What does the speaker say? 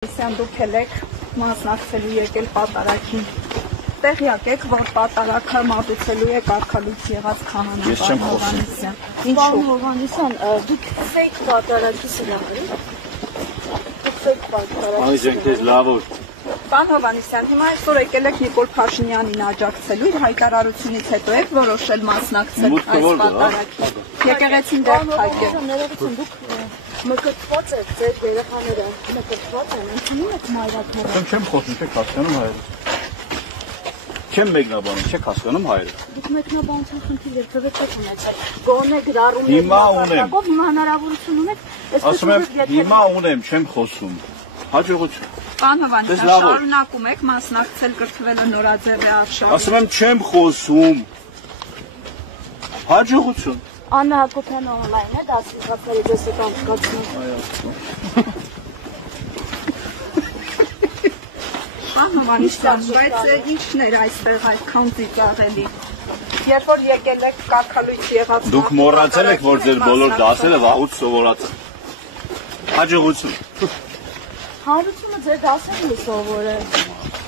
Դուք եք մասնակցելու եկել պատարագին, տեղյակ եք, որ պատարագը մատուցելու է կարգալույց եղած քահանա պարոն Հովհաննիսյան։ Պարոն Հովհաննիսյան, դուք ֆեյք պատարագի սրահարի։ Դուք ֆեյք պատարագի։ Անիջենք ձեզ լավոր։ Պարոն Հովհաննիսյան, հիմա այսօր եկել եք Նիկոլ Փաշինյանին աջակցելու, իր հայտարարությունից հետո եք որոշել մասնակցել այս պատարագին։ Եկեղեցին դեռ փակ է։ Ներողություն, դուք մկրտված եք, ձեր երեխաները մկրտված են, ընդունում եք մայրաքները։ Չեմ խոսում, չեք հասկանում հայերը։ Չեմ մեկնաբանում, չեք հասկանում հայերը։ Դուք մեկնաբանության խնդիրներ թվեք եք ունեցել։ Գոնե գրառումներ։ Հիմա ունեմ։ Հիմա հնարավորություն ունեք, Ասում եմ, հիմա ունեմ, չեմ խոսում։ Հաջողություն։ Պարոն Հովհաննիսյան, շարունակում եք մասնակցել կրթվելը նորաձև է արշավ։ Ասում եմ, չեմ խոսում։ Հաջողություն։ Աննա Հակոբյանը օնլայն է, դասի դեսական կացնում։ Պարոն Հովհաննիսյան, բայց ի՞նչն էր այստեղ այդքան ծիծաղելի։ Երբ որ եկել եք կարգալույց եղած։ Դուք մոռացել եք, որ ձեր բոլոր դասերը վաղուց սովորացան։ Հաջողություն։ Հանրությունը ձեր դասերն է սովորել։